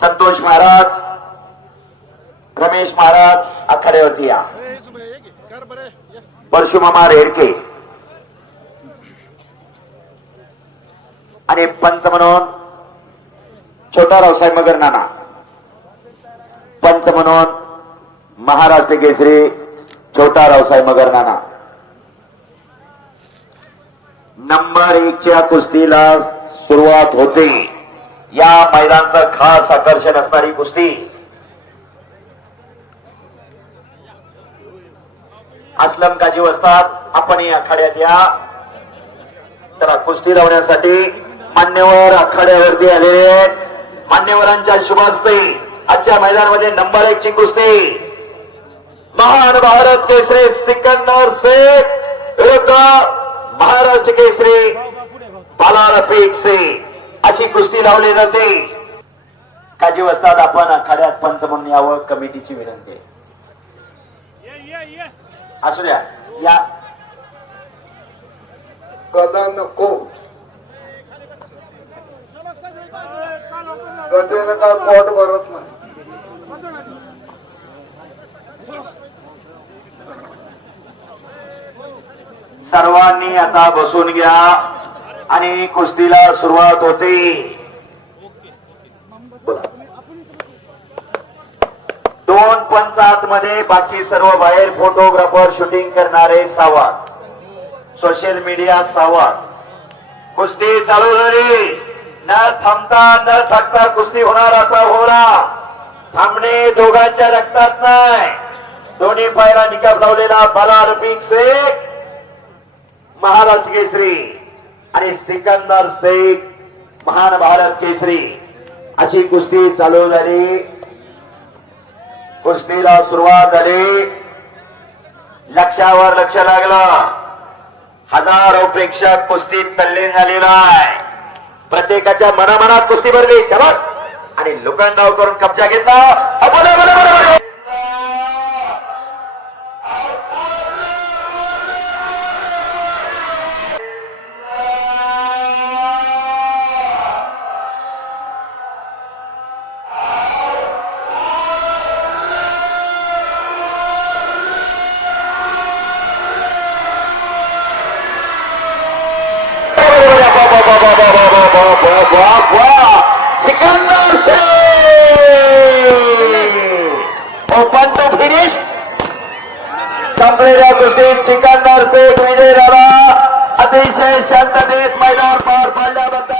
संतोष महाराज, रमेश महाराज आखाड्यावरती या. परशुमामा रेडके आणि पंच म्हणून छोटा रावसाहेब मगर नाना. पंच म्हणून महाराष्ट्र केसरी छोटा रावसाहेब मगर नाना. नंबर 1 च्या कुस्तीला सुरुवात होते. या मैदानाचं खास आकर्षण असणारी कुस्ती असलम काजी वस्ताद, आपण या आखाड्यात या. चला कुस्ती लावण्यासाठी मान्यवर आखाड्यावरती आलेले आहेत. मान्यवरांच्या शुभास्ते आजच्या मैदानामध्ये नंबर 1 ची कुस्ती महान भारत केसरी सिकंदर शेख एक महाराष्ट्र केसरी बाला रफीक से अशी कुस्ती लावली जाते. काजी वस्ताद, आपण आखाड्यात पंच म्हणून यावं, कमिटीची विनंती आहे. असू द्या या. गदा नको, गदेनं काय पोट भरत नाही. सर्वांनी आता बसून घ्या आणि कुस्तीला सुरुवात होते. दोन पंच आतमध्ये, बाकी सर्व बाहेर. फोटोग्राफर, शूटिंग करणारे सावध, सोशल मीडिया सावध. कुस्ती चालू झाली. न थांबता न थकता कुस्ती होणार असा होरा. थांबणे दोघांच्या रक्तात नाही. दोन्ही पायला निकाब लावलेला बाला रफीक शेख महाराष्ट्र केसरी आणि सिकंदर शेख महान भारत केसरी अशी कुस्ती चालू झाली. कुस्तीला सुरुवात झाली. लक्षावर लक्ष लागलं. हजारो प्रेक्षक कुस्तीत तल्लीन झालेला आहे. प्रत्येकाच्या मनामनात कुस्ती भरली. शाबास. आणि लोखंडाव करून कब्जा घेतला. Sikandar open to finish. संपलेल्या कुस्तीत सिकंदर शेख विजय झाला. अतिशय शांततेत मैदान पार पाडल्याबद्दल